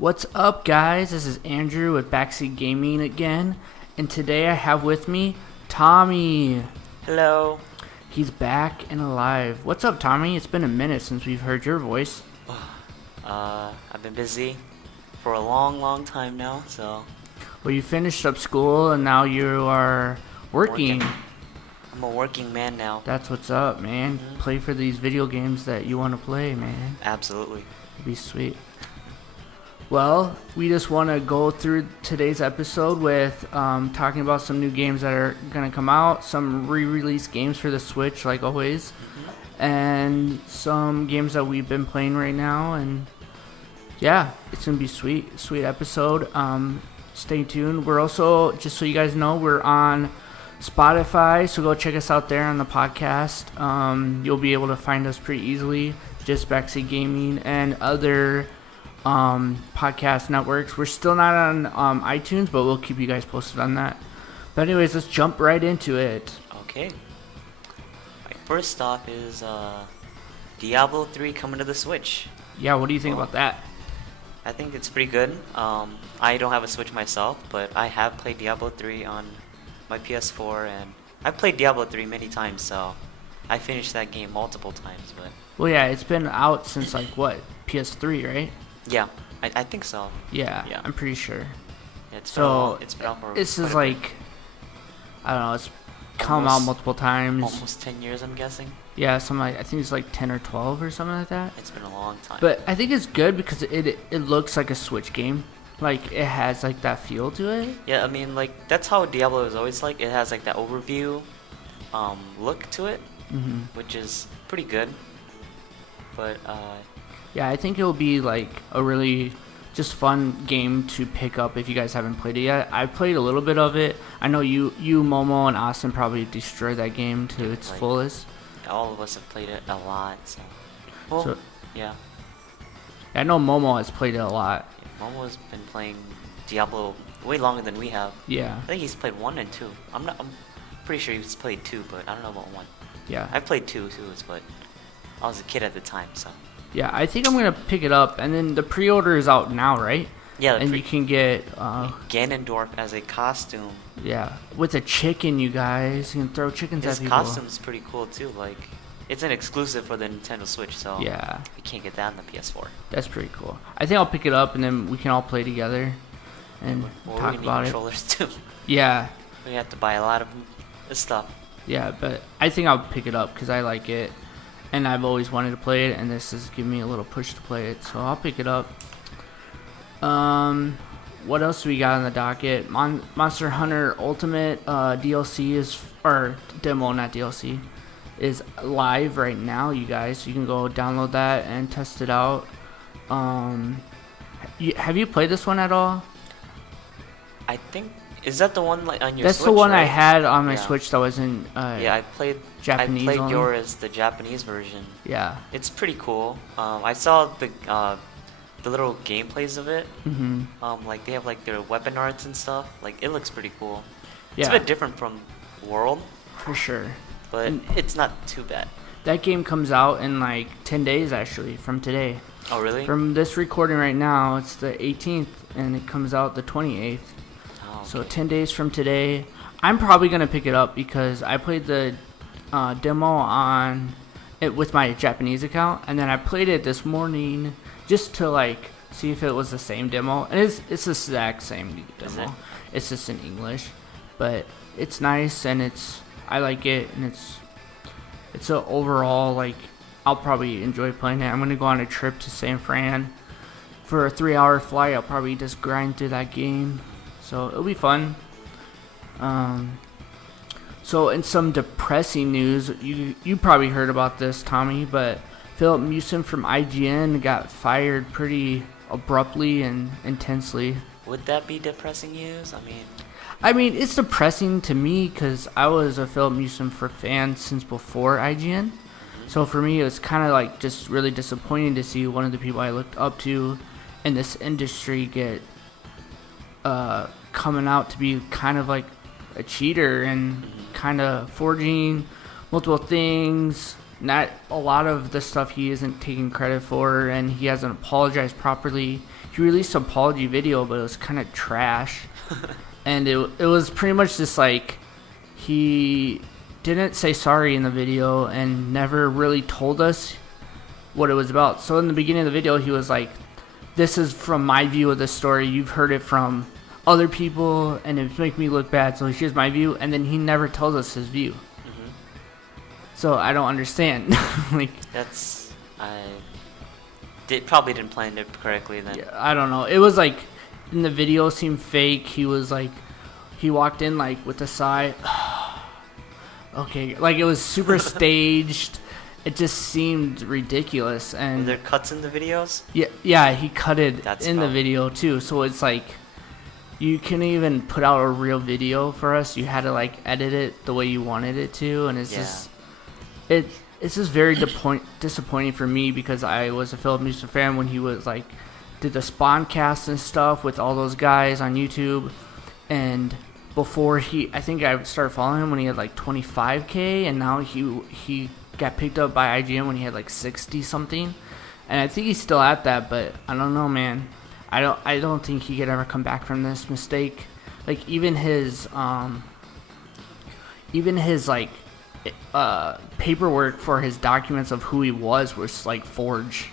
What's up, guys? This is Andrew with Backseat Gaming again, and today I have with me Tommy. Hello. He's back and alive. What's up, Tommy? It's been a minute since we've heard your voice. I've been busy for a long time now, so... Well, you finished up school and now you are working. I'm a working man now. That's what's up, man. Mm-hmm. Play for these video games that you want to play, man. Absolutely. It'd be sweet. Well, we just want to go through today's episode with talking about some new games that are going to come out, some re-release games for the Switch, like always, and some games that we've been playing right now. And yeah, it's going to be sweet episode. Stay tuned. We're also, just so you guys know, we're on Spotify, so go check us out there on the podcast. You'll be able to find us pretty easily, just Backseat Gaming and other podcast networks. We're still not on iTunes, but we'll keep you guys posted on that. But anyways, let's jump right into it. Okay. Right, first off is Diablo 3 coming to the Switch. Yeah, what do you think about that? I think it's pretty good. I don't have a Switch myself, but I have played Diablo 3 on my PS4, and I've played Diablo 3 many times, so I finished that game multiple times. But well, yeah, it's been out since like what, PS3, right? yeah, I think so. Yeah, Yeah. I'm pretty sure. It's So been out for this is quite a bit. like, I don't know, it's come out multiple times. Almost 10 years, I'm guessing. Yeah, I think it's like 10 or 12 or something like that. It's been a long time. But I think it's good because it looks like a Switch game. Like, it has like that feel to it. yeah, I mean, like, that's how Diablo is always like. It has like that overview look to it, which is pretty good. But Yeah, I think it'll be like a really just fun game to pick up if you guys haven't played it yet. I played a little bit of it. I know you Momo, and Austin probably destroyed that game to its fullest. all of us have played it a lot, so... Well, So- yeah. I know Momo has played it a lot. Momo's been playing Diablo way longer than we have. Yeah, I think he's played 1 and 2. I'm pretty sure he's played 2, but I don't know about 1. yeah. I've played 2 too, but I was a kid at the time, so... Yeah, I think I'm going to pick it up. And then the pre-order is out now, right? Yeah, And you can get... Ganondorf as a costume. yeah, with a chicken, you guys. You can throw chickens His at people. costume's pretty cool too. Like, it's an exclusive for the Nintendo Switch, so Yeah, you can't get that on the PS4. that's pretty cool. I think I'll pick it up, and then we can all play together and Well, talk we need about it. controllers too. Yeah, We have to buy a lot of stuff. yeah, but I think I'll pick it up because I like it, and I've always wanted to play it, and this is giving me a little push to play it, so I'll pick it up. What else do we got on the docket? Monster Hunter Ultimate DLC or demo, not DLC, is live right now, you guys. You can go download that and test it out. Have you played this one at all? I think is that the one like on your That's Switch, the one I right? had on my Yeah. Switch that was in Yeah, I played Japanese I played only. yours, the Japanese version. Yeah. It's pretty cool. I saw the little gameplays of it. Mm-hmm. Like they have like their weapon arts and stuff. Like it looks pretty cool. Yeah, It's a bit different from World, for sure. but And- it's not too bad. That game comes out in like 10 days actually from today. Oh really? From this recording right now, it's the 18th, and it comes out the 28th. Oh, So okay. 10 days from today. I'm probably going to pick it up because I played the demo on it with my Japanese account, and then I played it this morning just to like see if it was the same demo. And it's the exact same Is demo. it? It's just in English, but it's nice, and I like it, and it's a overall like I'll probably enjoy playing it. I'm gonna go on a trip to San Fran for a 3-hour flight. I'll probably just grind through that game, so it'll be fun. So in some depressing news, you probably heard about this, Tommy, but Philip Mewson from IGN got fired pretty abruptly and intensely. Would that be depressing news? I mean, it's depressing to me because I was a Philip Mewson fan since before IGN. So for me, it was kind of like just really disappointing to see one of the people I looked up to in this industry get coming out to be kind of like a cheater and kind of forging multiple things. Not a lot of the stuff he isn't taking credit for, and he hasn't apologized properly. He he released an apology video, but it was kind of trash. And it was pretty much just like he didn't say sorry in the video and never really told us what it was about. So in the beginning of the video, he was like, this is from my view of the story. You've heard it from other people, and it's making me look bad, so here's my view. And then he never tells us his view. So I don't understand. Like, probably didn't plan it correctly then. Yeah, I don't know. It was like, in the video seemed fake. He was like, he walked in like with a sigh. Okay, like it was super staged. It just seemed ridiculous. And were there cuts in the videos? Yeah, he cut it the video too. So it's like, you couldn't even put out a real video for us. You had to like edit it the way you wanted it to, and it's just it's just very disappointing for me, because I was a Philip Newson fan when he was like did the Spawn cast and stuff with all those guys on YouTube, and before I think I started following him when he had like 25K, and now he got picked up by IGN when he had like 60 something, and I think he's still at that, but I don't know, man. I don't think he could ever come back from this mistake. Like even his like paperwork for his documents of who he was like forged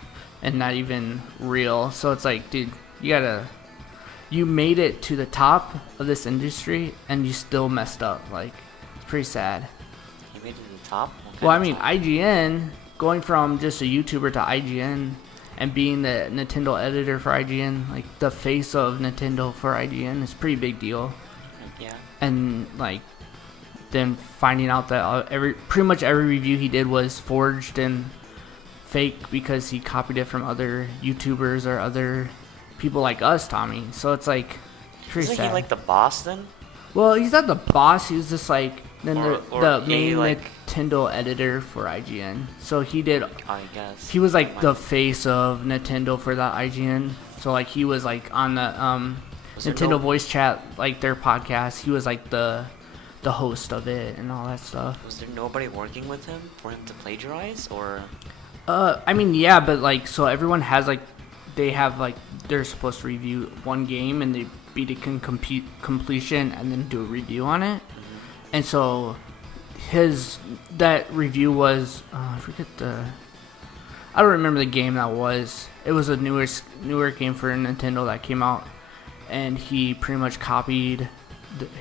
and not even real. So it's like, dude, you made it to the top of this industry and you still messed up. Like, it's pretty sad. You made it to the top? Well, I mean, IGN, going from just a YouTuber to IGN and being the Nintendo editor for IGN, like the face of Nintendo for IGN, is a pretty big deal. Yeah. And like, then finding out that pretty much every review he did was forged and fake because he copied it from other YouTubers or other people like us, Tommy. So it's like pretty sad. Isn't he like the boss then? Well, he's not the boss. He was just like the main like Nintendo editor for IGN. So he did. I guess he was like the face of Nintendo for that IGN. So like he was like on the Nintendo voice chat, like their podcast. He was like the host of it and all that stuff. Was there nobody working with him for him to plagiarize, or? I mean, yeah, but like, so everyone has like, they're supposed to review one game and they beat it completion and then do a review on it. Mm-hmm. And so that review was, I don't remember the game that was. It was a newer game for Nintendo that came out, and he pretty much copied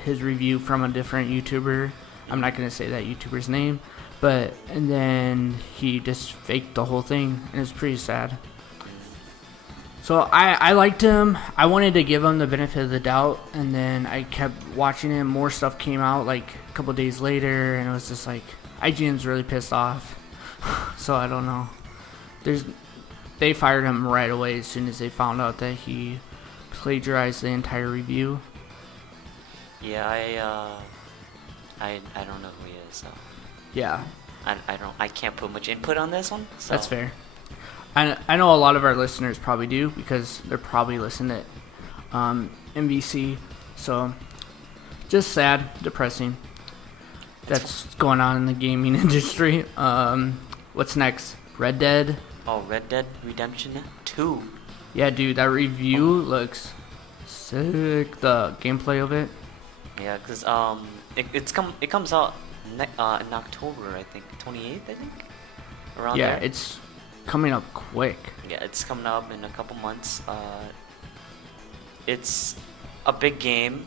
his review from a different YouTuber. I'm not going to say that YouTuber's name, and then he just faked the whole thing, and it's pretty sad. So I liked him. I wanted to give him the benefit of the doubt, and then I kept watching him. More stuff came out like a couple days later, and it was just like, IGN's really pissed off. So I don't know. They fired him right away as soon as they found out that he plagiarized the entire review. Yeah, I don't know who he is, so. Yeah. I can't put much input on this one, so. That's fair. I know a lot of our listeners probably do, because they're probably listening to MVC. So, just sad, depressing. That's going on in the gaming industry. What's next? Red Dead? Oh, Red Dead Redemption 2. Yeah, dude, that review looks sick. The gameplay of it. Yeah, because it comes out in October, I think, 28th, I think, around there. Yeah, it's coming up quick. Yeah, it's coming up in a couple months. It's a big game,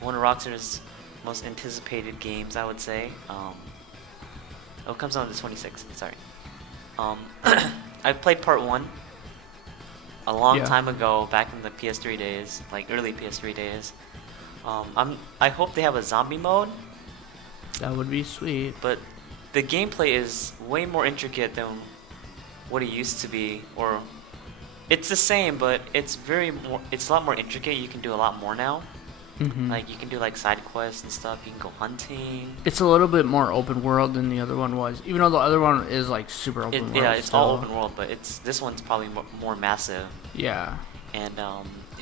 one of Rockstar's most anticipated games, I would say. It comes out on the 26th. Sorry. I played part 1 a long time ago, back in the PS3 days, like early PS3 days. I hope they have a zombie mode. That would be sweet. But the gameplay is way more intricate than what it used to be, or it's the same, but it's a lot more intricate. You can do a lot more now. Mm-hmm. Like you can do like side quests and stuff. You can go hunting. It's a little bit more open world than the other one was, even though the other one is like super open world. Yeah, it's all open world, but this one's probably more massive. Yeah. And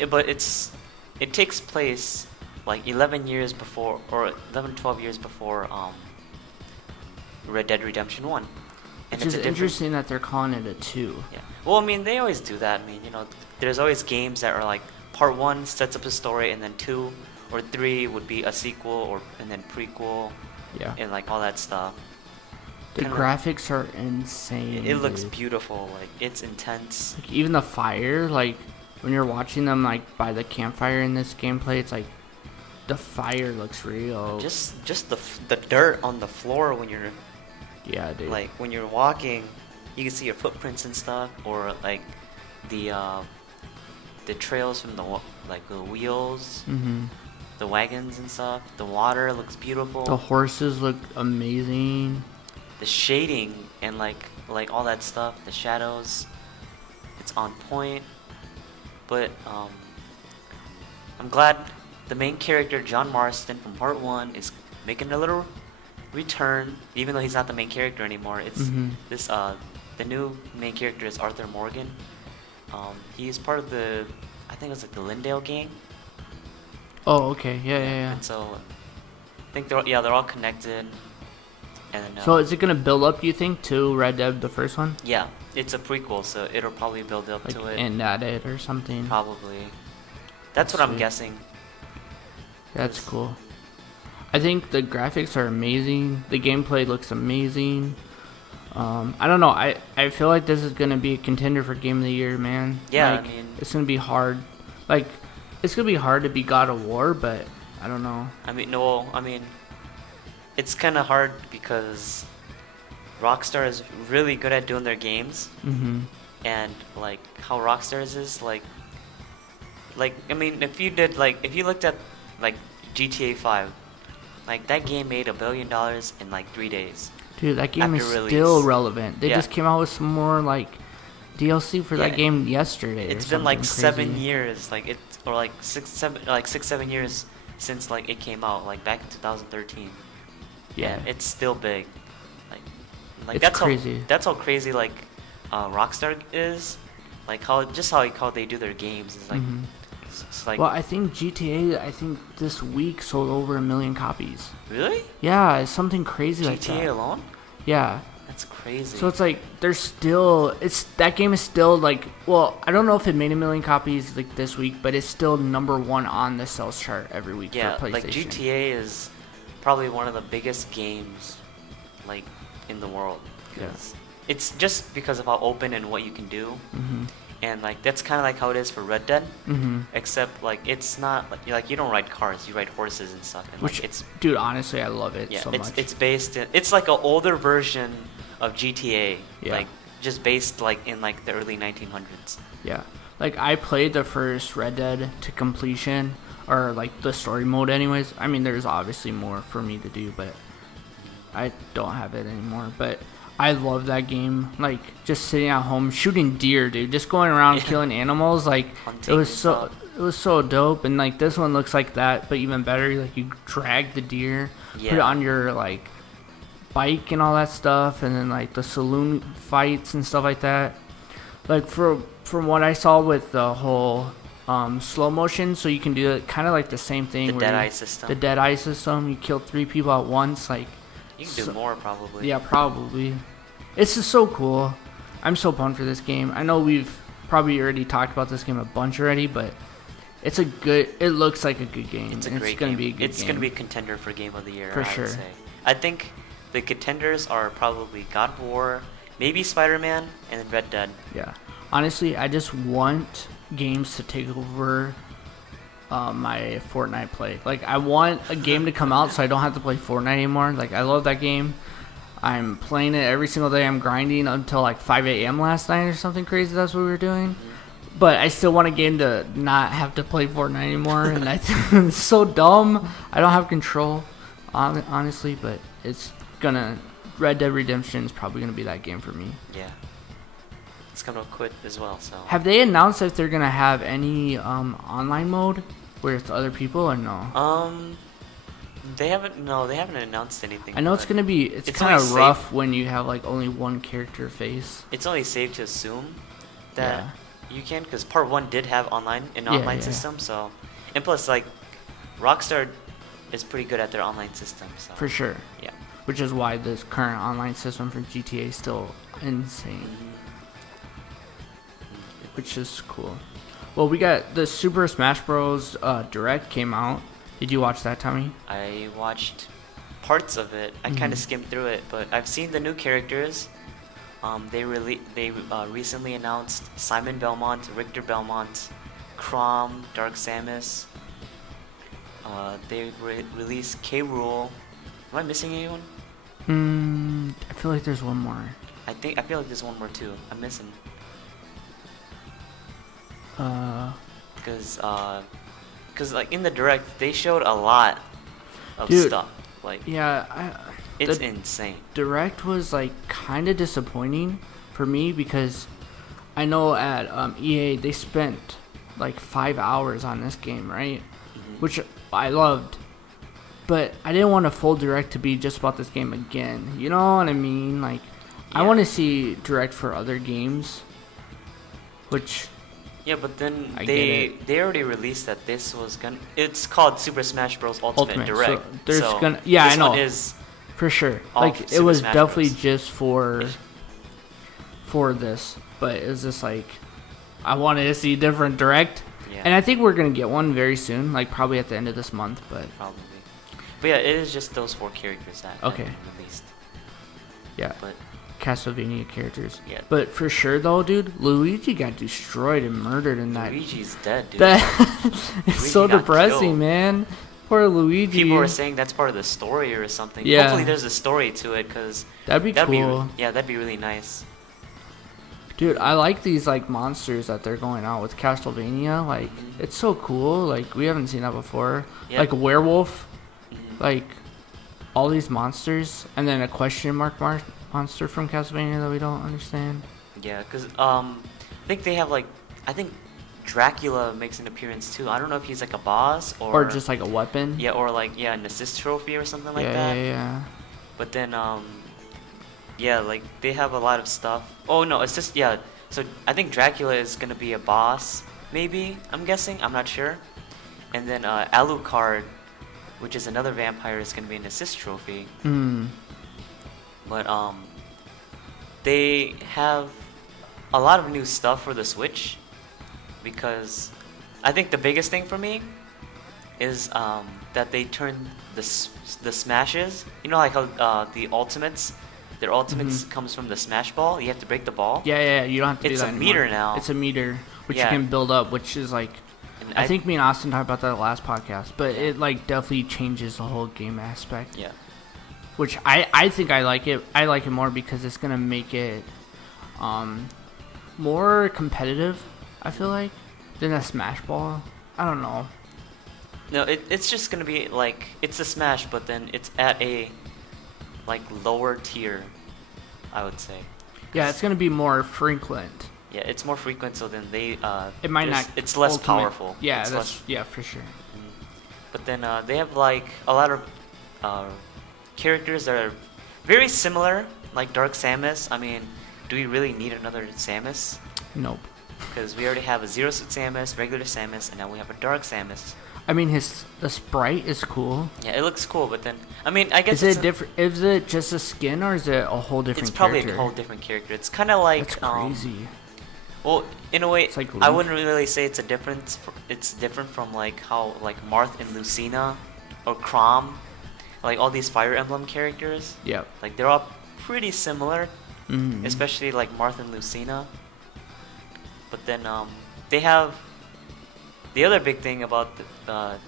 it takes place like 11 years before, or 11, 12 years before Red Dead Redemption 1. And Which is interesting that they're calling it a 2. Yeah. Well, I mean, they always do that. I mean, there's always games that are like part 1 sets up a story, and then 2 or 3 would be a sequel, and then prequel, Yeah. and like all that stuff. The graphics are insane. It looks beautiful. Like, it's intense. Like, even the fire, like when you're watching them like by the campfire in this gameplay, it's like the fire looks real. Just the dirt on the floor when you're dude. like when you're walking, you can see your footprints and stuff, or like the trails from the wheels, the wagons and stuff. The water looks beautiful. The horses look amazing. The shading and like all that stuff, the shadows, it's on point. But I'm glad the main character, John Marston from part 1, is making a little return, even though he's not the main character anymore. It's the new main character is Arthur Morgan. He's part of I think it was like the Lindale gang. Oh, okay, yeah. And so I think they're all connected. And so is it gonna build up, you think, to Red Dead, the first one? Yeah, it's a prequel, so it'll probably build up to it. And add it or something. Probably. That's what I'm guessing. That's cool. I think the graphics are amazing. The gameplay looks amazing. I don't know. I feel like this is gonna be a contender for Game of the Year, man. Yeah, like, I mean, it's gonna be hard. Like, it's gonna be hard to beat God of War, but I don't know. I mean, it's kind of hard because Rockstar is really good at doing their games, and like how Rockstar's is like I mean, if you looked at like GTA 5, like that game made $1 billion in like 3 days. Dude, that game is still relevant. They just came out with some more like DLC for that game yesterday. It's been like 7 years, like or like 6-7 years since like it came out, like back in 2013. Yeah, and it's still big. Like it's that's crazy. That's how crazy like Rockstar is. Like how they do their games is like. It's like, well, I think GTA, this week sold over 1 million copies. Really? Yeah, it's something crazy like that. GTA alone? Yeah. That's crazy. So it's like that game is still like, well, I don't know if it made 1 million copies like this week, but it's still #1 on the sales chart every week for PlayStation. Like GTA is probably one of the biggest games like in the world. It's just because of how open and what you can do. And like that's kind of like how it is for Red Dead, except like it's not like you don't ride cars, you ride horses and stuff. And which, like, dude, honestly, I love it so much. It's like an older version of GTA, like just based like in like the early 1900s. Yeah, like I played the first Red Dead to completion, or like the story mode. Anyways, I mean, there's obviously more for me to do, but I don't have it anymore. But I love that game. Like just sitting at home shooting deer, dude. Just going around killing animals. Like it was so dope. And like this one looks like that, but even better. Like you drag the deer, put it on your like bike and all that stuff, and then like the saloon fights and stuff like that. Like from what I saw with the whole slow motion, so you can do it kind of like the same thing. The Deadeye system. The Deadeye system. You kill 3 people at once. Like. You can do more, probably. Yeah, probably. It's just so cool. I'm so pumped for this game. I know we've probably already talked about this game a bunch already, but it looks like a good game. It's a great game. It's going to be a contender for Game of the Year, for sure. I would say. I think the contenders are probably God of War, maybe Spider-Man, and then Red Dead. Yeah. Honestly, I just want games to take over my Fortnite play. Like I want a game to come out so I don't have to play Fortnite anymore. Like I love that game. I'm playing it every single day. I'm grinding until like 5 a.m. last night or something crazy. That's what we were doing. But I still want a game to not have to play Fortnite anymore. And it's so dumb. I don't have control, honestly. But Red Dead Redemption is probably gonna be that game for me. Yeah. It's gonna quit as well. So. Have they announced if they're gonna have any online mode where it's other people or no? They haven't announced anything. I know it's gonna be. It's kind of rough when you have like only one character face. It's only safe to assume that you can, because Part 1 did have online system. So, and plus like Rockstar is pretty good at their online system. So. For sure. Yeah. which is why this current online system for GTA is still insane, which is cool. Well, we got the Super Smash Bros. Direct came out. Did you watch that, Tommy? I watched parts of it. I kind of skimmed through it, but I've seen the new characters. They recently announced Simon Belmont, Richter Belmont, Chrom, Dark Samus. They released K. Rool. Am I missing anyone? I feel like there's one more. I feel like there's one more too. I'm missing. Cause like in the direct they showed a lot of stuff. Like it's insane. Direct was like kind of disappointing for me because I know at EA they spent like 5 hours on this game, right? Which I loved, but I didn't want a full direct to be just about this game again. You know what I mean? Like I want to see direct for other games, which. Yeah, but then they already released that this was gonna. It's called Super Smash Bros. Ultimate Direct. So there's so gonna. Yeah, this I know. One is for sure. Like it was Smash definitely Bros. Just for this, but it's just like I wanted to see different direct, and I think we're gonna get one very soon, like probably at the end of this month. But probably. But yeah, it is just those 4 characters that have been released. Yeah. But. Castlevania characters. Yeah. But for sure though, dude, Luigi got destroyed and murdered in that. Luigi's dead, dude. It's so depressing, killed. Man. Poor Luigi. People were saying that's part of the story or something. Yeah. Hopefully there's a story to it, cause that'd be cool. That'd be really nice. Dude, I like these like monsters that they're going out with Castlevania. Like, it's so cool. Like, we haven't seen that before. Yep. Like a werewolf. Like, all these monsters, and then a question mark monster from Castlevania that we don't understand. Yeah, because I think they have like, I think Dracula makes an appearance too. I don't know if he's like a boss or just like a weapon. Yeah, or like an assist trophy or something like that. Yeah. But then like they have a lot of stuff. Oh no, assist. Yeah, so I think Dracula is gonna be a boss. Maybe, I'm guessing. I'm not sure. And then Alucard, which is another vampire, is gonna be an assist trophy. But they have a lot of new stuff for the Switch, because I think the biggest thing for me is that they turned the smashes. You know, like how their ultimates comes from the smash ball. You have to break the ball. Yeah. You don't have to do that anymore. It's a meter now. It's a meter, which you can build up, which is like. I think me and Austin talked about that last podcast, but it like definitely changes the whole game aspect. Yeah. Which I think I like it. I like it more because it's gonna make it more competitive, I feel like, than a Smash Ball. I don't know. No, it's just gonna be like it's a Smash, but then it's at a like lower tier, I would say. Yeah, it's gonna be more frequent. Yeah, it's more frequent, so then they it might not. It's less powerful. Yeah, for sure. But then they have like a lot of characters that are very similar, like Dark Samus. I mean, do we really need another Samus? Nope. Because we already have a Zero Suit Samus, regular Samus, and now we have a Dark Samus. I mean, the sprite is cool. Yeah, it looks cool, but then I mean, I guess is it just a skin or is it a whole different? It's probably character? a whole different character. It's kind of like that's crazy. Well, in a way, it's like I wouldn't really say it's a difference. It's different from like how like Marth and Lucina or Chrom. Like all these Fire Emblem characters. Yep. Like they're all pretty similar, especially like Marth and Lucina. But then they have the other big thing about the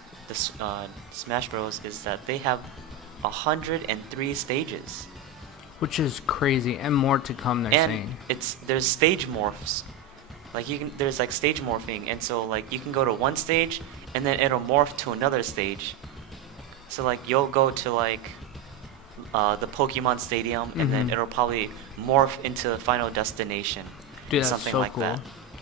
Smash Bros is that they have 103 stages, which is crazy, and more to come. They're saying there's stage morphs. Like there's like stage morphing, and so like you can go to one stage and then it'll morph to another stage. So like you'll go to like the Pokemon Stadium, and then it'll probably morph into the final destination. Dude, that's something so like cool. that.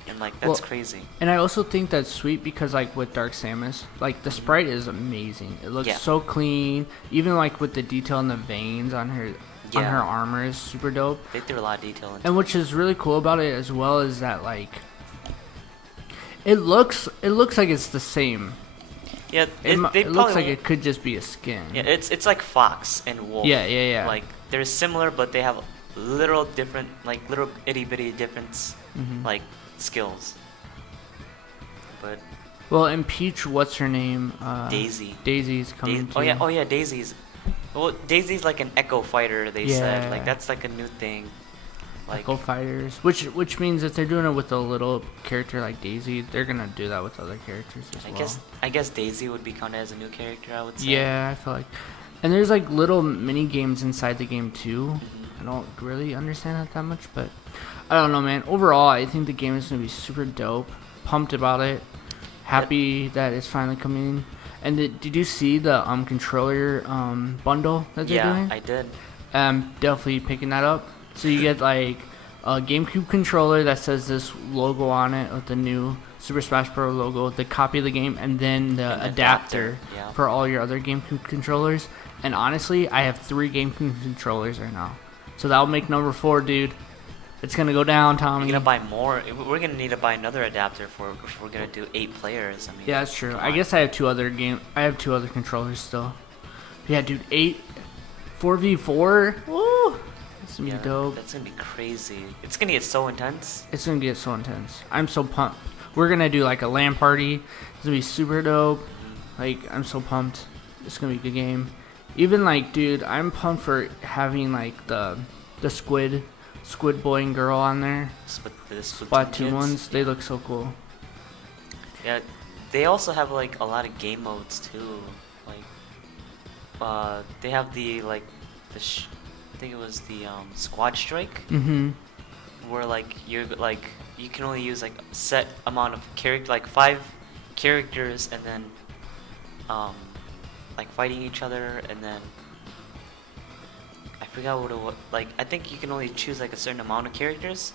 And like that's crazy. And I also think that's sweet because like with Dark Samus, like the sprite is amazing. It looks so clean. Even like with the detail in the veins on her armor is super dope. They threw a lot of detail into it. And which is really cool about it as well is that like it looks like it's the same. Yeah, It they looks probably like won't- it could just be a skin. Yeah, it's like fox and wolf. Yeah. Like they're similar, but they have little different, like little itty bitty difference, Mhm. like skills. But Well, and Peach, what's her name? Daisy. Daisy's coming too. Oh yeah, Daisy's. Well, Daisy's like an echo fighter. They said Yeah. like that's like a new thing. Like Echo Fighters, which means if they're doing it with a little character like Daisy, they're gonna do that with other characters as well. I guess Daisy would be counted as a new character. I would say. Yeah, I feel like, and there's like little mini games inside the game too. Mhm. I don't really understand that much, but I don't know, man. Overall, I think the game is gonna be super dope. Pumped about it. Happy that it's finally coming. And did you see the controller bundle that they're doing? Yeah, I did. I'm definitely picking that up. So you get like a GameCube controller that says this logo on it with the new Super Smash Bros. Logo, the copy of the game, and then the An adapter yeah. for all your other GameCube controllers. And honestly, I have 3 GameCube controllers right now. So that'll make number 4, dude. It's gonna go down, Tommy. You're gonna buy more. We're gonna need to buy another adapter if we're gonna do 8 players. I mean. Yeah, that's true. come I on. guess I have 2 other controllers still. Yeah, dude, 4v4. Woo! It's gonna Yeah, be dope. that's gonna be crazy. It's gonna get so intense. It's gonna get so intense. I'm so pumped. We're gonna do like a LAN party. It's gonna be super dope. Like, I'm so pumped. It's gonna be a good game. Even like, dude, I'm pumped for having like the squid boy and girl on there. Splatoon kids. ones. They look so cool. Yeah, they also have like a lot of game modes too. Like, they have the like I think it was the squad strike, Mm-hmm. where like you can only use like a set amount of character, like 5 characters, and then like fighting each other, and then I forgot what it was. Like I think you can only choose like a certain amount of characters.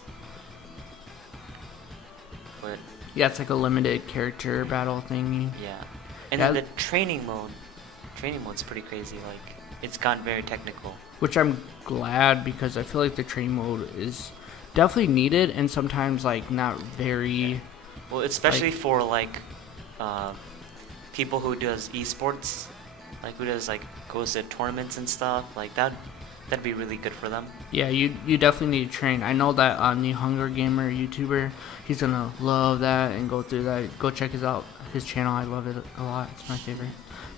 But Yeah, it's like a limited character battle thingy. yeah, and Yeah. then the training mode's pretty crazy. Like it's gotten very technical. Which I'm glad, because I feel like the training mode is definitely needed and sometimes like not very. Well, especially Like- for like people who does esports, like who does like goes to tournaments and stuff. Like that'd be really good for them. Yeah, you definitely need to train. I know that the Hunger Gamer YouTuber, he's gonna love that and go through that. Go check his channel. I love it a lot. It's my favorite.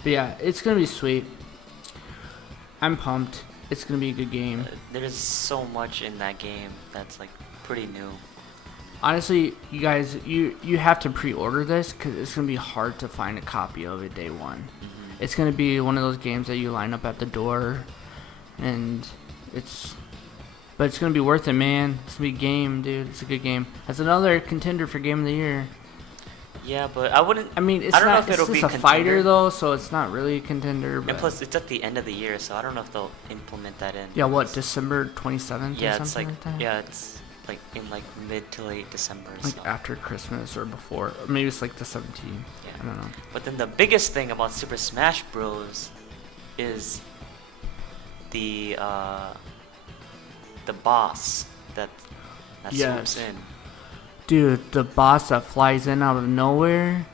But yeah, it's gonna be sweet. I'm pumped. It's gonna be a good game. There's so much in that game that's like pretty new. Honestly, you guys, you have to pre-order this because it's gonna be hard to find a copy of it day one. Mhm. It's gonna be one of those games that you line up at the door, and but it's gonna be worth it, man. It's gonna be a game, dude. It's a good game. That's another contender for Game of the Year. Yeah, but I wouldn't. I mean, it's I don't know not. if It's it'll just be a contender. fighter though, so it's not really a contender. But And plus, it's at the end of the year, so I don't know if they'll implement that in. yeah, what, December 27th Yeah, or it's something like like that? yeah, it's like in like mid to late December. Like so. after Christmas or before, or maybe it's like the 17th. Yeah. I don't know. But then the biggest thing about Super Smash Bros. Is the boss that Yes. swoops in. Dude, the boss that flies in out of nowhere.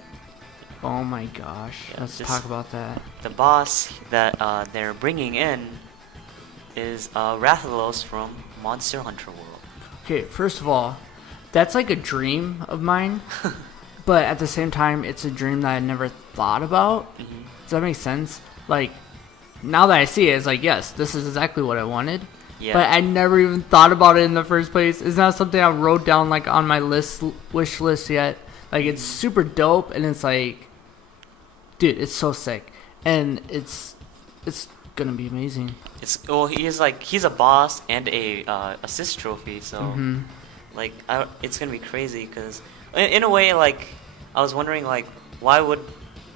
Oh my gosh. Yeah, Let's this- talk about that. The boss that they're bringing in is Rathalos from Monster Hunter World. Okay, first of all, that's like a dream of mine, but at the same time, it's a dream that I never thought about. Mhm. Does that make sense? Like, now that I see it, it's like, yes, this is exactly what I wanted. Yeah. But I never even thought about it in the first place. It's not something I wrote down like on my wish list yet. Like, it's super dope, and it's like, dude, it's so sick, and it's gonna be amazing. He's a boss and a assist trophy, so Mhm. like it's gonna be crazy because in a way, like I was wondering like how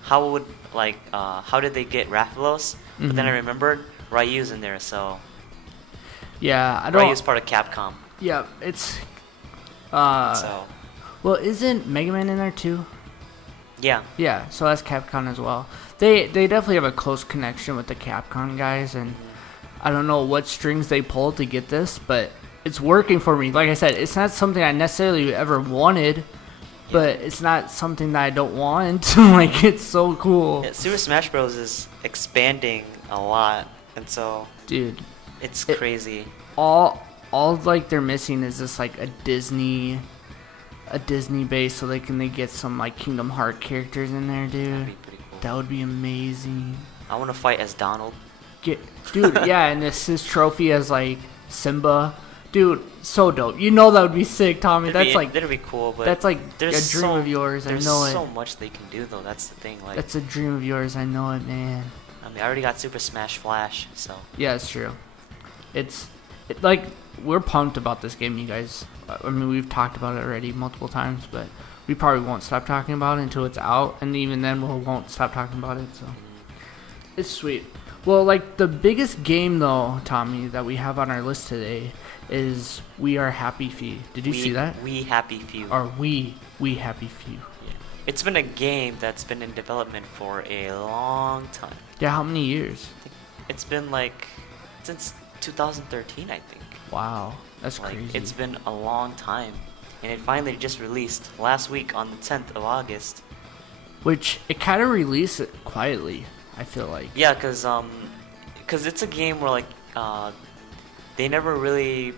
did they get Rathalos? But then I Mhm. remembered Ryu's in there, so Yeah, I don't. Ryu's part of Capcom. Yeah, it's. So Well, isn't Mega Man in there too? yeah, Yeah, so that's Capcom as well. They definitely have a close connection with the Capcom guys, and I don't know what strings they pulled to get this, but it's working for me. Like I said, it's not something I necessarily ever wanted, but it's not something that I don't want. Like, it's so cool. Yeah, Super Smash Bros. Is expanding a lot, and so Dude, it's crazy. all like they're missing is just like a Disney base, so they get some like Kingdom Heart characters in there, dude. That'd be pretty cool. That would be amazing. I want to fight as Donald. Dude, yeah, and assist trophy as like Simba. Dude, so dope. You know that would be sick, Tommy. That'd be cool, but that's like a dream of yours. I know it. There's so much they can do, though. That's the thing. Like, that's a dream of yours. I know it, man. I mean, I already got Super Smash Flash, so. Yeah, it's true. Like, we're pumped about this game, you guys. I mean, we've talked about it already multiple times, but we probably won't stop talking about it until it's out, and even then we won't stop talking about it, so. It's sweet. Well, like, the biggest game, though, Tommy, that we have on our list today is We Are Happy Few. Did you see that? We Happy Few. Or We Happy Few. Yeah. It's been a game that's been in development for a long time. Yeah, how many years? It's been like since 2013, I think. Wow, that's like, crazy. It's been a long time, and it finally just released last week on the 10th of August. Which it kind of released it quietly, I feel like. Yeah, cause it's a game where like they never really.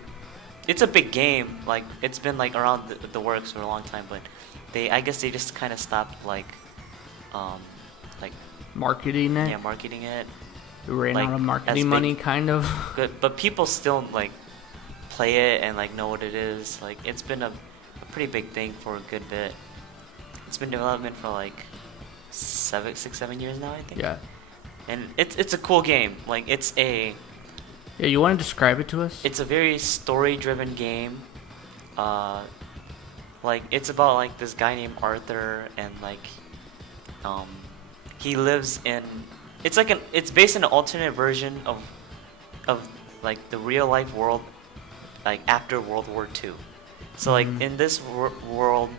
It's a big game. Like, it's been like around the works for a long time, but I guess they just kind of stopped like marketing it. Yeah, marketing it. They ran like, out of marketing money, kind of. But people still like play it and like know what it is. Like, it's been a pretty big thing for a good bit. It's been in development for like 6-7 years now, I think. Yeah. And it's a cool game. Like, yeah, you want to describe it to us? It's a very story-driven game. Like, it's about like this guy named Arthur, and like he lives in. It's based on an alternate version of like the real life world, like after World War II. So like in this world,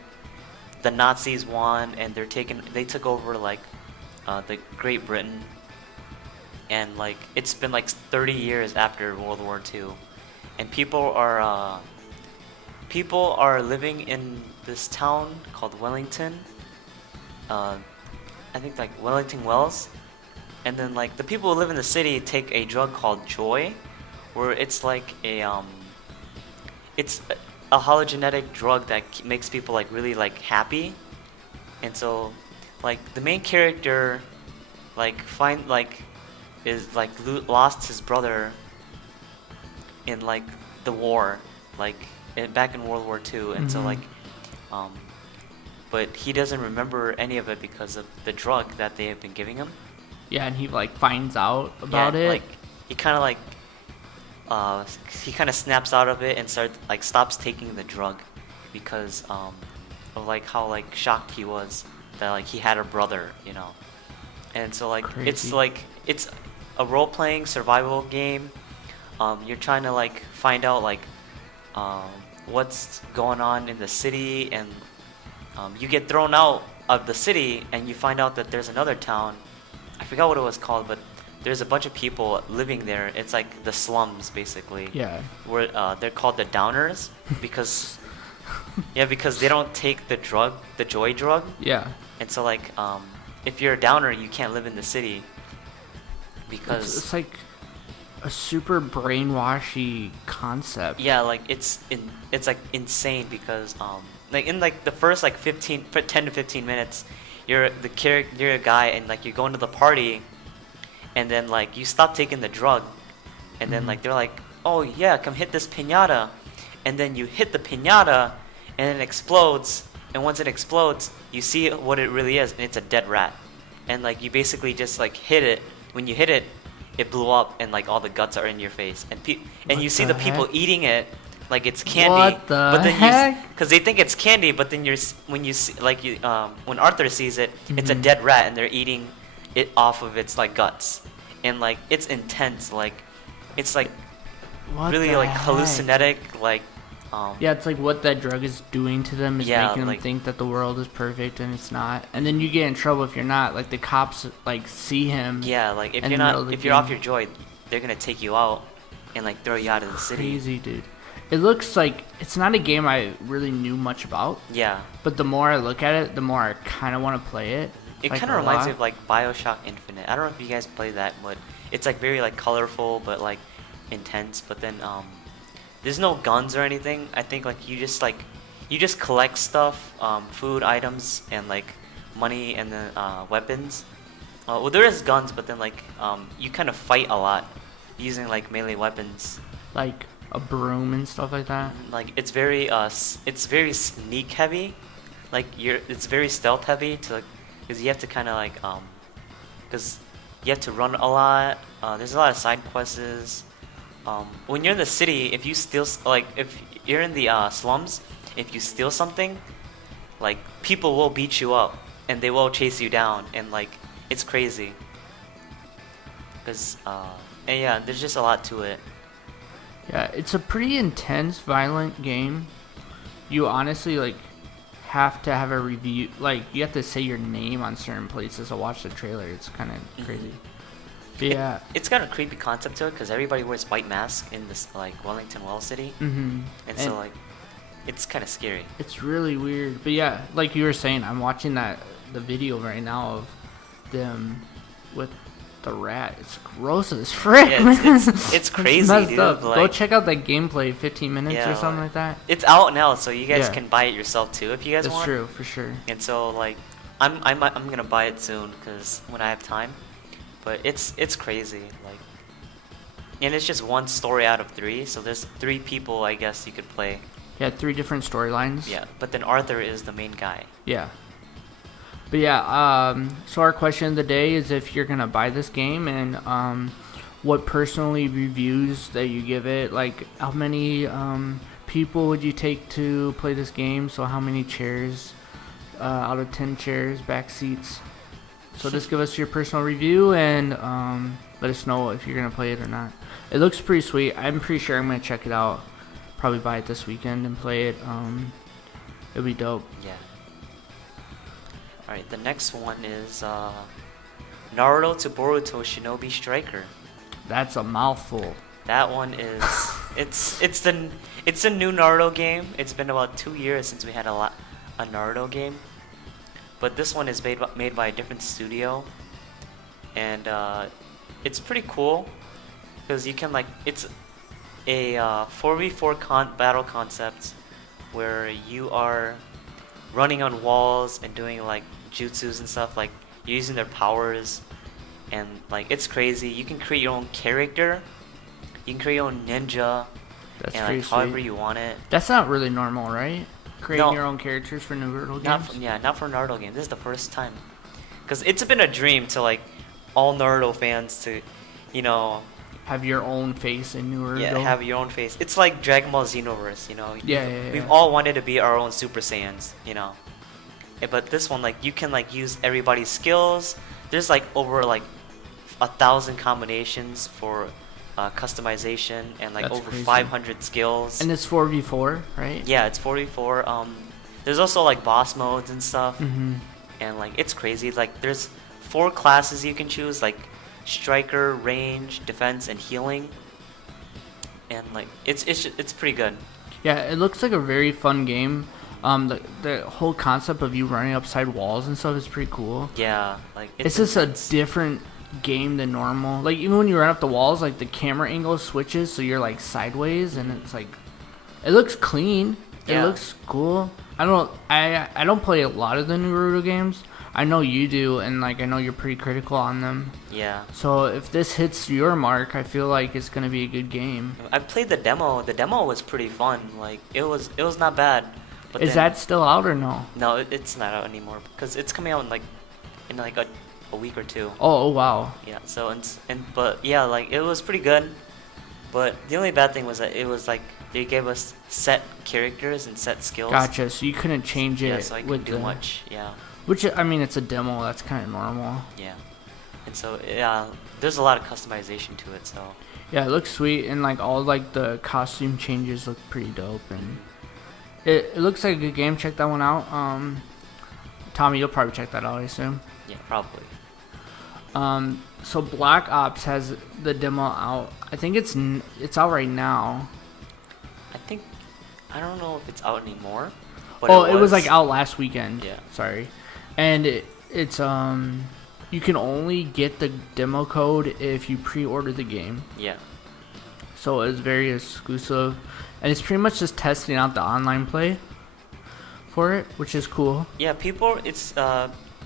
the Nazis won, and they took over like the Great Britain, and like it's been like 30 years after World War II, and people are living in this town called Wellington. I think like Wellington Wells, and then like the people who live in the city take a drug called Joy, where it's like it's a halogenetic drug that makes people like really like happy, and so like the main character lost his brother in like the war, like back in World War II, and so like but he doesn't remember any of it because of the drug that they have been giving him. Yeah, and he like finds out about it. Like he kind of snaps out of it and stops taking the drug because of like how like shocked he was that like he had a brother, you know. And so like it's a role-playing survival game. You're trying to like find out like what's going on in the city, and you get thrown out of the city and you find out that there's another town. I forgot what it was called, but there's a bunch of people living there. It's like the slums, basically. Yeah. Where they're called the Downers because because they don't take the joy drug. Yeah. And so like if you're a downer, you can't live in the city because it's like a super brainwashy concept. Yeah, like it's like insane because like in like the first like 10 to 15 minutes, you're a guy, and like you go into the party, and then like you stop taking the drug, and then like they're like, oh yeah, come hit this piñata, and then you hit the piñata, and it explodes, and once it explodes, you see what it really is, and it's a dead rat, and like you basically just like hit it. When you hit it, it blew up, and like all the guts are in your face, and you see the people eating it like it's candy. What the heck? Because they think it's candy, but then when Arthur sees it, it's a dead rat, and they're eating it off of its like guts, and like it's intense, like it's like what really like hallucinogenic, like yeah, it's like what that drug is doing to them is making them like, think that the world is perfect, and it's not, and then you get in trouble if you're not. Like the cops like see him. Yeah, like if you're off your joy, they're gonna take you out and like throw you out of the city. Crazy, dude. It looks like it's not a game I really knew much about, Yeah. but the more I look at it, the more I kind of want to play it. It like, kind a of reminds me lot. of like BioShock Infinite. I don't know if you guys play that, but it's like very like colorful but like intense. But then there's no guns or anything. I think like you just collect stuff, food items and like money and then weapons. Well, there is guns, but then like you kind of fight a lot using like melee weapons. Like a broom and stuff like that. Like it's very sneak heavy. Like it's very stealth heavy to like, because you have to kind of like because you have to run a lot. There's a lot of side quests. When you're in the city, if you steal like if you're in the slums, if you steal something, like people will beat you up and they will chase you down and like it's crazy. Because and yeah, there's just a lot to it. Yeah, it's a pretty intense, violent game. You honestly like have to have a review. Like you have to say your name on certain places to watch the trailer. It's kind of crazy. But yeah, It's got a creepy concept to it because everybody wears white masks in this like Wellington Well City, and so like it's kind of scary. It's really weird. But yeah, like you were saying, I'm watching the video right now of them with the rat. It's gross as frick, Yeah, man. it's crazy, messed dude. up. Like, Go check out that gameplay, 15 minutes Yeah, or something like- like that. it's out now, so you guys Yeah. can buy it yourself too if you guys That's want. true, for sure. And so like I'm gonna buy it soon because when I have time. But it's crazy, like, and it's just one story out of 3, so there's 3 people I guess you could play. Yeah, 3 different storylines. Yeah, but then Arthur is the main guy. Yeah. But yeah, so our question of the day is if you're gonna buy this game and what personally reviews that you give it. Like how many people would you take to play this game? So how many chairs out of 10 chairs, back seats? So just give us your personal review and let us know if you're gonna play it or not. It looks pretty sweet. I'm pretty sure I'm gonna check it out. Probably buy it this weekend and play it. It'll be dope. Yeah. Alright, the next one is Naruto to Boruto Shinobi Striker. That's a mouthful. That one is it's a new Naruto game. It's been about 2 years since we had a Naruto game. But this one is made by a different studio, and it's pretty cool because you can like it's a 4v4 battle concept where you are running on walls and doing like jutsus and stuff, like you're using their powers, and like it's crazy. You can create your own character, you can create your own ninja, That's and pretty like however sweet. you want it. That's not really normal, right? Creating No. your own characters for Naruto Not games? not for Naruto game. This is the first time, because it's been a dream to like all Naruto fans to, you know, Have your own face in Naruto? yeah, have your own face. It's like Dragon Ball Xenoverse, you know. Yeah. We've all wanted to be our own Super Saiyans, you know. But this one, like, you can like use everybody's skills. There's like over like 1,000 combinations for customization and like That's over crazy. 500 skills. And it's 4v4, right? Yeah, it's 44. There's also like boss modes and stuff. Mm-hmm. And like it's crazy. Like there's 4 classes you can choose, like striker, range, defense, and healing. And like it's pretty good. Yeah, it looks like a very fun game. The whole concept of you running upside walls and stuff is pretty cool. Yeah, like It's just a intense. different game than normal. Like even when you run up the walls, like the camera angle switches, so you're like sideways, and it's like it looks clean. Yeah. It looks cool. I don't play a lot of the Naruto games. I know you do, and like I know you're pretty critical on them. Yeah. So if this hits your mark, I feel like it's gonna be a good game. I played the demo. The demo was pretty fun. Like it was not bad. But Is then- that still out or no? No, it's not out anymore because it's coming out in like a week or 2. Oh wow. Yeah. So but yeah, like it was pretty good. But the only bad thing was that it was like they gave us set characters and set skills. Gotcha. So you couldn't change it Yeah, so I couldn't with do the, much. Yeah. Which I mean, it's a demo. That's kind of normal. Yeah. And so yeah, there's a lot of customization to it. So Yeah, it looks sweet, and like all like the costume changes look pretty dope, and it looks like a good game. Check that one out. Tommy, you'll probably check that out, I assume. yeah, probably. So Black Ops has the demo out. I think it's out right now. I think I don't know if it's out anymore. But Oh, it was like out last weekend. Yeah. Sorry, and it's you can only get the demo code if you pre-order the game. Yeah. So it's very exclusive, and it's pretty much just testing out the online play for it, which is cool. Yeah, people,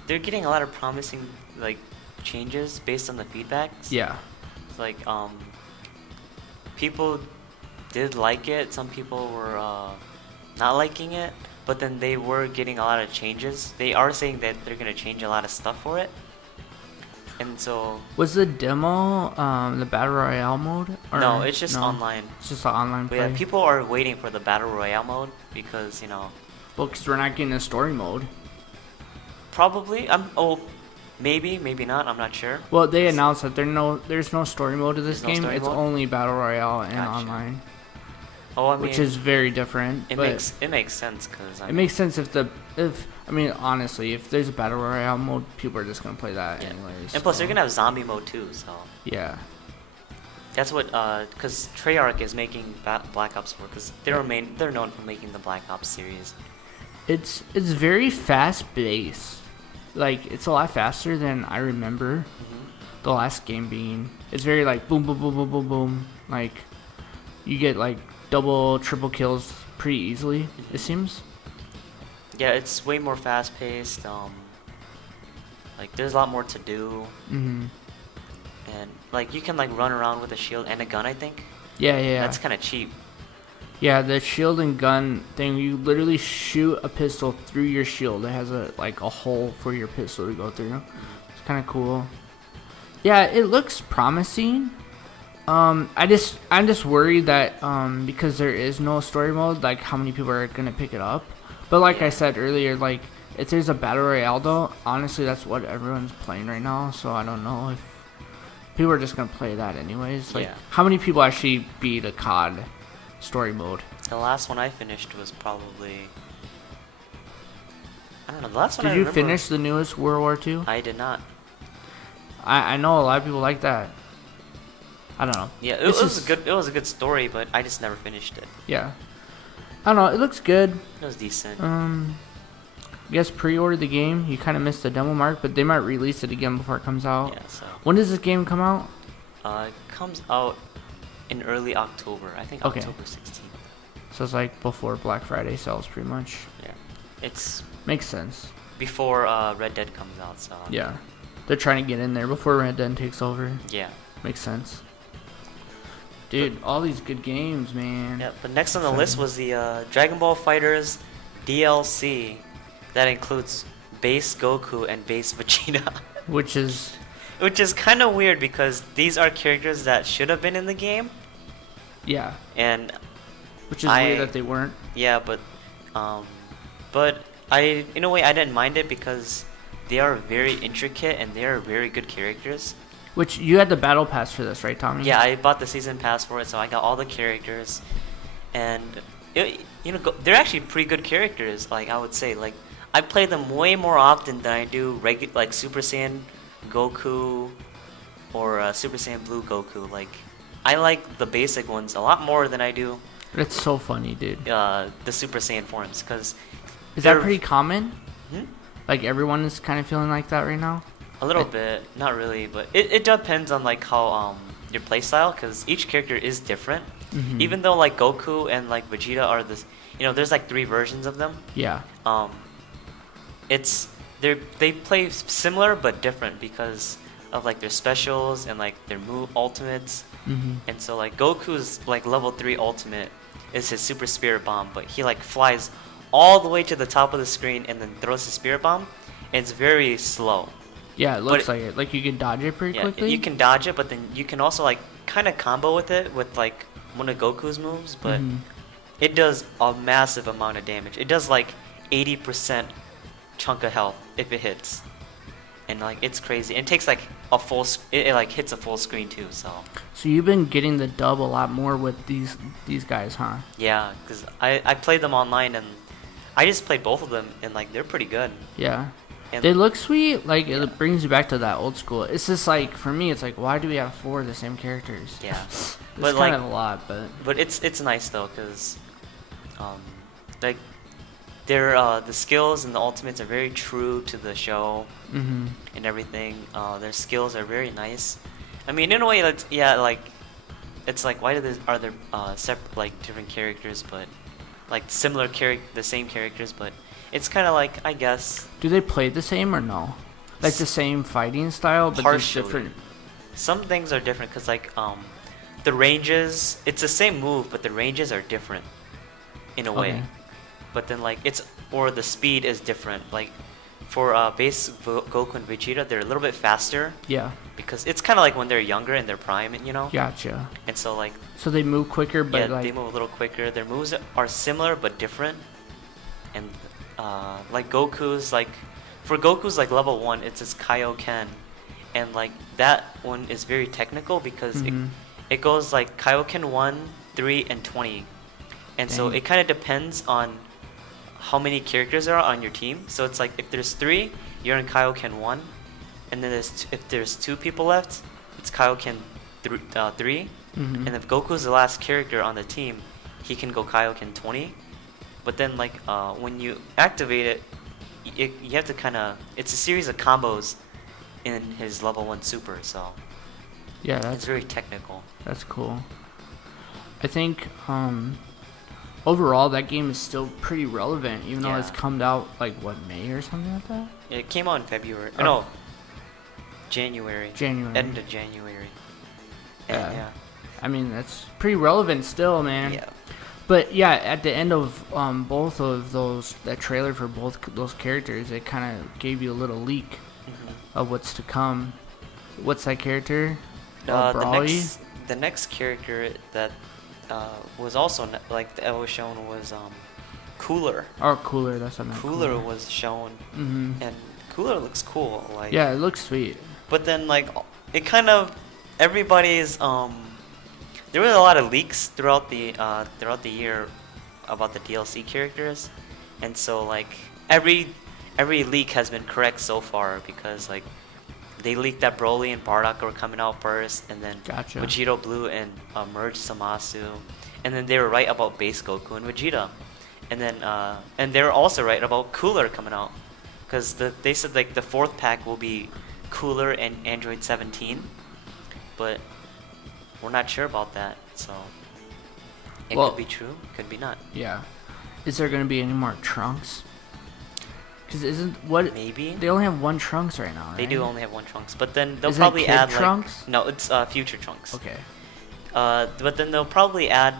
they're getting a lot of promising like changes based on the feedbacks. Yeah. Like people did like it. Some people were not liking it, but then they were getting a lot of changes. They are saying that they're gonna change a lot of stuff for it. And so Was the demo the battle royale mode? Or no, it's just no? online. It's just an online But play. yeah, people are waiting for the battle royale mode because Well, because we're not getting a story mode. probably maybe not. I'm not sure. Well, they announced that there's no story mode to this There's no game. story It's mode? only battle royale and Gotcha. online, Oh, I mean, which is very different. it but makes sense because it makes sense if honestly, if there's a battle royale mode, people are just gonna play that Yeah. anyways. And plus, so, they're gonna have zombie mode too. So yeah. that's what because Treyarch is making Black Ops 4 because they're known for making the Black Ops series. It's very fast paced. Like it's a lot faster than I remember the last game being. It's very like boom boom boom boom boom boom. Like you get like double, triple kills pretty easily. It seems. Yeah, it's way more fast paced. Like there's a lot more to do, Mhm. and like you can like run around with a shield and a gun. I think Yeah. that's kind of cheap. Yeah, the shield and gun thing, you literally shoot a pistol through your shield. It has a hole for your pistol to go through. It's kind of cool. Yeah, it looks promising. I'm just worried that because there is no story mode, like how many people are gonna pick it up. But like I said earlier, like if there's a battle royale though, honestly that's what everyone's playing right now. So I don't know if people are just gonna play that anyways. Like how many people actually beat a COD story mode? The last one I finished was probably I don't know. The last one Did you finish the newest World War II? I did not. I know a lot of people like that. I don't know. Yeah, it was a good story, but I just never finished it. Yeah. I don't know. It looks good. It was decent. I guess pre-order the game. You kind of missed the demo mark, but they might release it again before it comes out. Yeah, so When does this game come out? it comes out in early October. I think Okay. October 16th. So it's like before Black Friday sales, pretty much. Yeah, it's Makes sense. before Red Dead comes out. So Yeah. They're trying to get in there before Red Dead takes over. yeah. Makes sense. Dude, all these good games, man. Yeah, but next on the list was the Dragon Ball FighterZ DLC that includes base Goku and base Vegeta. Which is kind of weird because these are characters that should have been in the game, yeah. and Which is weird that they weren't. yeah, but in a way I didn't mind it because they are very intricate and they are very good characters. Which you had the battle pass for this, right, Tommy? Yeah, I bought the season pass for it, so I got all the characters, and they're actually pretty good characters. Like I would say, like I play them way more often than I do like Super Saiyan Goku or Super Saiyan Blue Goku. Like I like the basic ones a lot more than I do It's so funny, dude. the Super Saiyan forms because Is that pretty common? Hmm? Like everyone is kind of feeling like that right now? A little bit, not really, but it depends on like how your playstyle, because each character is different. Mhm. Even though like Goku and like Vegeta are there's like 3 versions of them. Yeah. They play similar but different because of like their specials and like their move ultimates. Mhm. And so like Goku's like level 3 ultimate is his super spirit bomb, but he like flies all the way to the top of the screen and then throws his spirit bomb. It's very slow. Yeah, it looks like it. Like you can dodge it pretty Yeah, quickly. you can dodge it, but then you can also like kind of combo with it with like one of Goku's moves, but Mhm. it does a massive amount of damage. It does like 80% chunk of health if it hits, and like it's crazy. It takes like a full. It like hits a full screen too. So So you've been getting the dub a lot more with these guys, huh? yeah, because I played them online and I just played both of them and like they're pretty good. Yeah. And They look sweet. Like it brings you back to that old school. It's just like for me, it's like why do we have 4 of the same characters? yeah, It's but kind like of a lot, but but it's nice though because like the skills and the ultimates are very true to the show Mm-hmm. and everything. Their skills are very nice. I mean, in a way, that's like it's like why are there separate like different characters, but like the same characters, but it's kind of like I guess Do they play the same or no? Like the same fighting style, but just partially. different. Some things are different because like the ranges, it's the same move, but the ranges are different in a way. Okay. But then like the speed is different. Like for base Goku and Vegeta, they're a little bit faster Yeah. because it's kind of like when they're younger in their prime, you know. Gotcha. And so like So they move quicker, but yeah, like they move a little quicker. Their moves are similar but different. And like Goku's like for Goku's like level 1, it's his Kaioken, and like that one is very technical because Mhm. it goes like Kaioken 1, 3, and 20. And so Dang. it kind of depends on how many characters are on your team. So it's like if there's 3, you're in Kaioken 1, and then if there's 2 people left, it's Kaioken 3. Mhm. And if Goku's the last character on the team, he can go Kaioken 20. But then like when you activate it, you have to it's a series of combos in his level 1 super, so yeah, it's that's very technical. That's cool. I think overall that game is still pretty relevant, even though it's Yeah. come out like what, May or something like that. It came out in February. Oh. No, January. January. End of January. And Yeah. I mean, that's pretty relevant still, man. yeah. But yeah, at the end of both of that trailer for both those characters, it kind of gave you a little leak Mhm. of what's to come. What's that character? The Brawly? next character that was also that was shown was Cooler. Or Cooler, that's what I meant. Cooler was shown, Mm-hmm. and Cooler looks cool. Like Yeah, it looks sweet. But then like it kind of everybody's there were a lot of leaks throughout the year about the DLC characters, and so like every leak has been correct so far because like they leaked that Broly and Bardock were coming out first, and then Gotcha. Vegito Blue and Merge Zamasu, and then they were right about base Goku and Vegeta, and then and they were also right about Cooler coming out because they said like the 4th pack will be Cooler and Android 17, but we're not sure about that, so it Well- could be true, could be not. Yeah. Is there going to be any more Trunks? Because isn't what Maybe they only have one Trunks right now, right? they do only have one Trunks, but then they'll Is it probably Kid add Trunks? like no, it's future Trunks. Okay. But then they'll probably add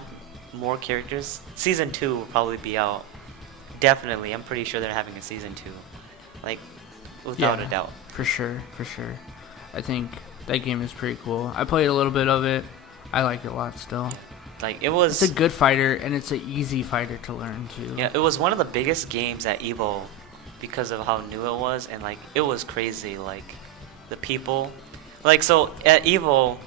more characters. Season 2 will probably be out. Definitely, I'm pretty sure they're having a season 2, like without Yeah. a doubt. For sure, for sure. I think that game is pretty cool. I played a little bit of it. I like it a lot still. Like it was. It's a good fighter, and it's an easy fighter to learn too. Yeah, it was one of the biggest games at Evo because of how new it was, and like it was crazy. Like the people, like so at Evo,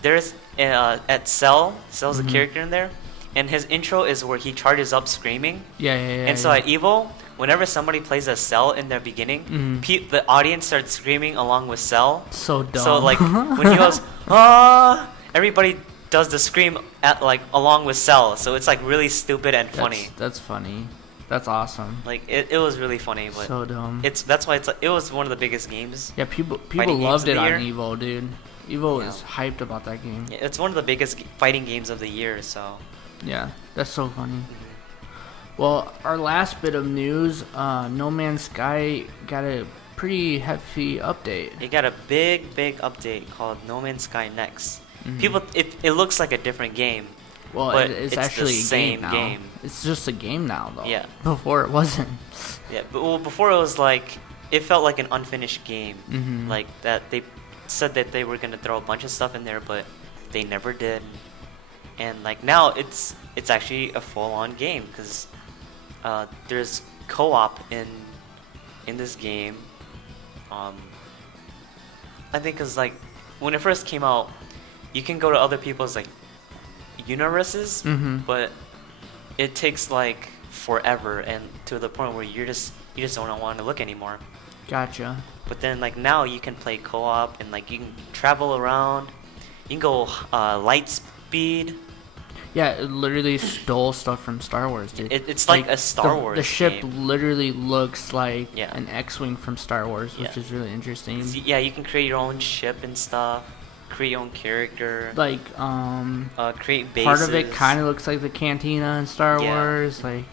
there's at Cell's a Mhm. character in there, and his intro is where he charges up screaming. Yeah. And so at Evo, whenever somebody plays a Cell in their beginning, Mhm. the audience starts screaming along with Cell. So dumb. So like when he goes ah, everybody does the scream along with Cell. So it's like really stupid and funny. That's funny. That's awesome. Like it was really funny, but So dumb. that's why it was one of the biggest games. Yeah, people fighting loved games it of on the year. Evo, dude. Evo Yeah. was hyped about that game. Yeah, it's one of the biggest fighting games of the year. So Yeah, that's so funny. Well, our last bit of news, No Man's Sky got a pretty hefty update. it got a big update called No Man's Sky Next. Mhm. People, it looks like a different game. Well, but it's it's the actually a same game now. game. It's just a game now, though. Yeah. Before it wasn't. Yeah, but well, before it was like it felt like an unfinished game. Mhm. Like that they said that they were gonna throw a bunch of stuff in there, but they never did. And like now it's actually a full-on game because there's co-op in this game. I think because like when it first came out, you can go to other people's like universes, Mhm. but it takes like forever and to the point where you just don't want to look anymore. Gotcha. But then like now you can play co-op and like you can travel around. You can go light speed. Yeah, it literally stole stuff from Star Wars, dude. It's like a Star Wars The ship game. literally looks like Yeah. an X-wing from Star Wars, which Yeah. is really interesting. Yeah, you can create your own ship and stuff. Create your own character. Like, create bases. part of it kind of looks like the cantina in Star Yeah. Wars. Like,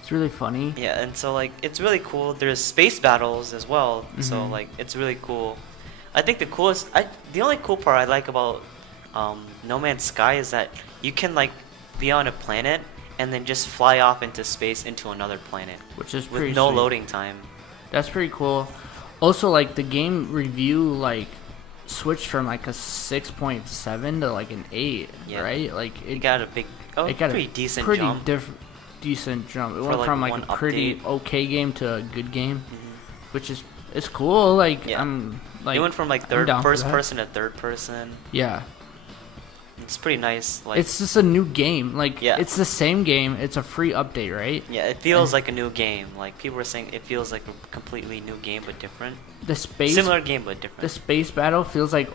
it's really funny. Yeah, and so like it's really cool. There's space battles as well, so Mhm. like it's really cool. I think the only cool part I like about No Man's Sky is that you can like be on a planet and then just fly off into space into another planet Which is with pretty no sweet. loading time. That's pretty cool. Also, like, the game review, like, switched from, like, a 6.7 to, like, an 8, Yeah. right? Like, It got a pretty decent jump. Decent jump. It For, went like, from, like, one a pretty update. okay game to a good game, Mhm. which is, it's cool. Like, Yeah. I'm, like... It went from like I'm down for first that. person to third person. Yeah. It's pretty nice. Like It's just a new game. Like, Yeah. it's the same game. It's a free update, right? yeah, it feels like a new game. Like people were saying, it feels like a completely new game but different. The space... Similar game but different. The space battle feels like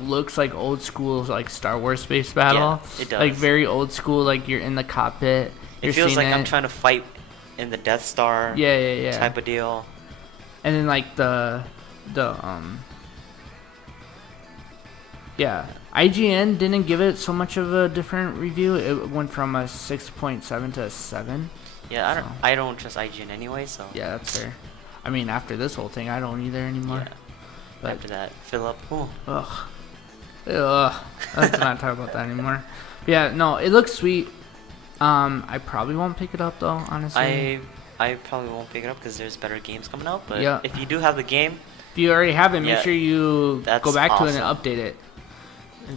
looks like old school, like Star Wars space battle. Yeah, it does. Like very old school. Like you're in the cockpit. It You're feels seeing like I'm it. trying to fight in the Death Star. Yeah. Type of deal. And then like yeah, IGN didn't give it so much of a different review. It went from a 6.7 to a 7. Yeah, So. I don't trust IGN anyway, so Yeah, that's fair. I mean, after this whole thing, I don't either anymore. yeah. But After that, Philip. Oh, ugh. Let's not talk about that anymore. But yeah, no, it looks sweet. I probably won't pick it up though, honestly. I probably won't pick it up because there's better games coming out. But Yeah. if you do have the game, If you already have it, make Yeah, sure you that's go back to it and awesome. update it.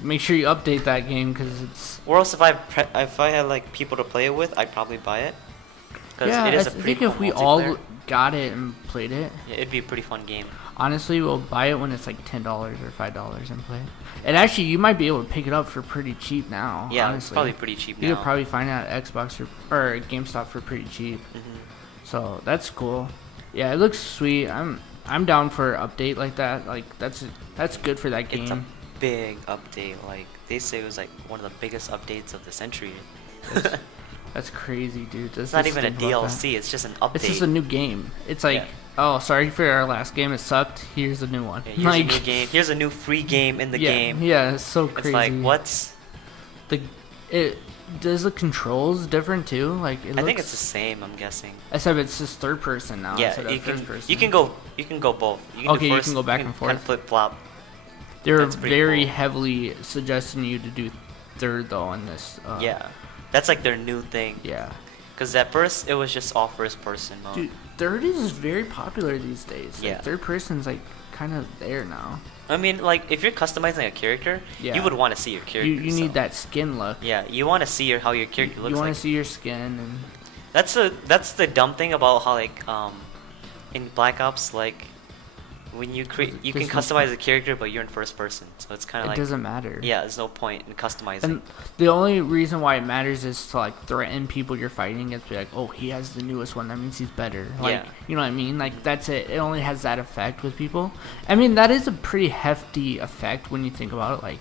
Make sure you update that game because it's... or else if I had like people to play it with, I'd probably buy it. Because Yeah, it is I a pretty think if cool we all multiplayer. got it and played it, Yeah, it'd be a pretty fun game. honestly, we'll buy it when it's like $10 or $5 and play it. And actually, you might be able to pick it up for pretty cheap now. Yeah, honestly. it's probably pretty cheap You now. could probably find it at Xbox or GameStop for pretty cheap. Mhm. So that's cool. Yeah, it looks sweet. I'm down for an update like that. Like that's good for that It's a game. big update. Like they say, it was like one of the biggest updates of the century. That's crazy, dude. It's not even a DLC. It's just an update. It's just a new game. It's like, Yeah. oh, sorry for our last game. It sucked. Here's a new one. Yeah, here's like, a new game. Here's a new free game in the yeah, game. Yeah, it's so It's crazy. like what? Does the controls different too? Like I think it's the same. I'm guessing. Except it's just third person now Yeah, instead of you first can. person. You can go. You can go both. You can Okay, do you first, can go back and Kind of forth. flip flop. They're That's pretty very cool. heavily suggesting you to do third though on this. Yeah, that's like their new thing. Yeah. Because at first it was just all first person mode. Dude, third is very popular these days. Like, Yeah. third person's like kind of there now. I mean, like if you're customizing a character, Yeah. you would want to see your character. You need so- that skin look. Yeah, you want to see how your character looks You want like. to see your skin and That's the dumb thing about how like in Black Ops, like when you create, you can There's no customize point. a character, but you're in first person, so it's kind it of like doesn't matter. yeah, there's no point in customizing. And the only reason why it matters is to like threaten people you're fighting against. Be like, oh, he has the newest one. That means he's better. Like, Yeah. you know what I mean? Like that's it. It only has that effect with people. I mean, that is a pretty hefty effect when you think about it. Like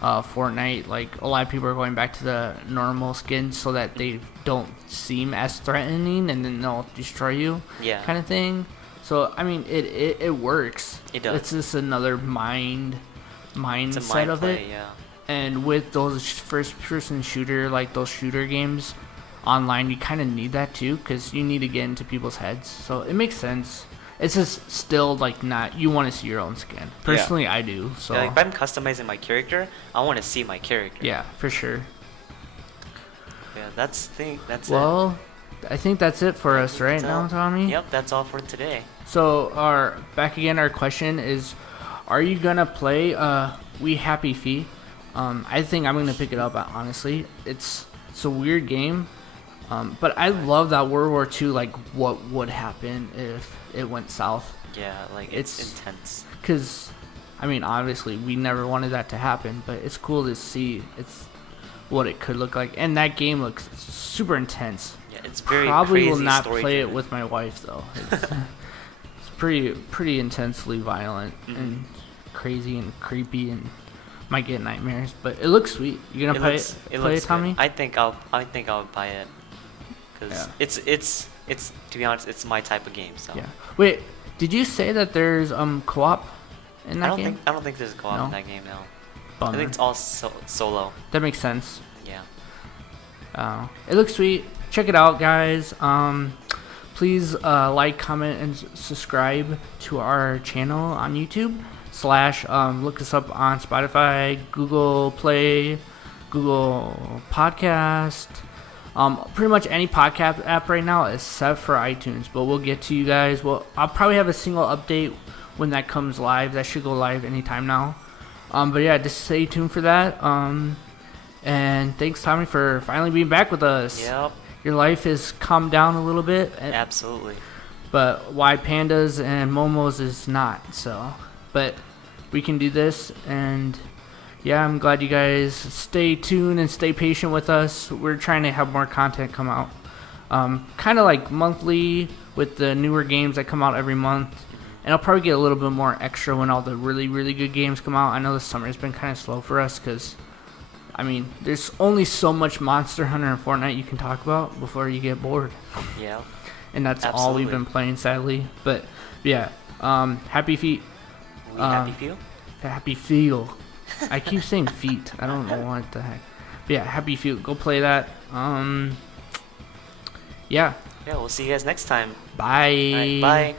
Fortnite, like a lot of people are going back to the normal skins so that they don't seem as threatening, and then they'll destroy you. Yeah. Kind of thing. So I mean, it works. It does. It's just another It's a mindset mind of play, it. yeah. And with those first-person shooter, like those shooter games online, you kind of need that too, because you need to get into people's heads. So it makes sense. It's just still like not. You want to see your own skin. Personally, I do. So Yeah, like if I'm customizing my character, I want to see my character. yeah, for sure. Yeah, that's it. Well, I think that's it for us right That's now, all. Tommy. Yep, that's all for today. So our question is, are you gonna play We Happy Feet? I think I'm gonna pick it up. Honestly, it's a weird game, but I love that World War II. Like, what would happen if it went south? Yeah, like it's It's- intense. Because, I mean, obviously we never wanted that to happen, but it's cool to see what it could look like. And that game looks super intense. Yeah, it's very Probably crazy will not story play it driven. with my wife though. It's pretty intensely violent Mhm. and crazy and creepy and might get nightmares, but it looks sweet. You gonna play it, Tommy? Good. I think I'll buy it because it's to be honest, it's my type of game. So yeah. Wait, did you say that there's co-op in that game? I don't think there's co-op in that game. No. Bummer. I think it's all solo. That makes sense. Yeah. It looks sweet. Check it out, guys. Please like, comment, and subscribe to our channel on YouTube. / look us up on Spotify, Google Play, Google Podcast. Pretty much any podcast app right now except for iTunes. But we'll get to you guys. Well, I'll probably have a single update when that comes live. That should go live anytime now. But yeah, just stay tuned for that. And thanks, Tommy, for finally being back with us. Yep. Your life has calmed down a little bit. Absolutely. But why pandas and momos is not. So, but we can do this. And yeah, I'm glad you guys stay tuned and stay patient with us. We're trying to have more content come out. Kind of like monthly with the newer games that come out every month. And I'll probably get a little bit more extra when all the really, really good games come out. I know the summer's been kind of slow for us because, I mean, there's only so much Monster Hunter and Fortnite you can talk about before you get bored. Yeah. And that's all we've been playing, sadly. But, yeah, happy feet. Happy feel? Happy feel. I keep saying feet. I don't know what the heck. But yeah, happy feel. Go play that. Yeah. Yeah, we'll see you guys next time. Bye. All right, bye.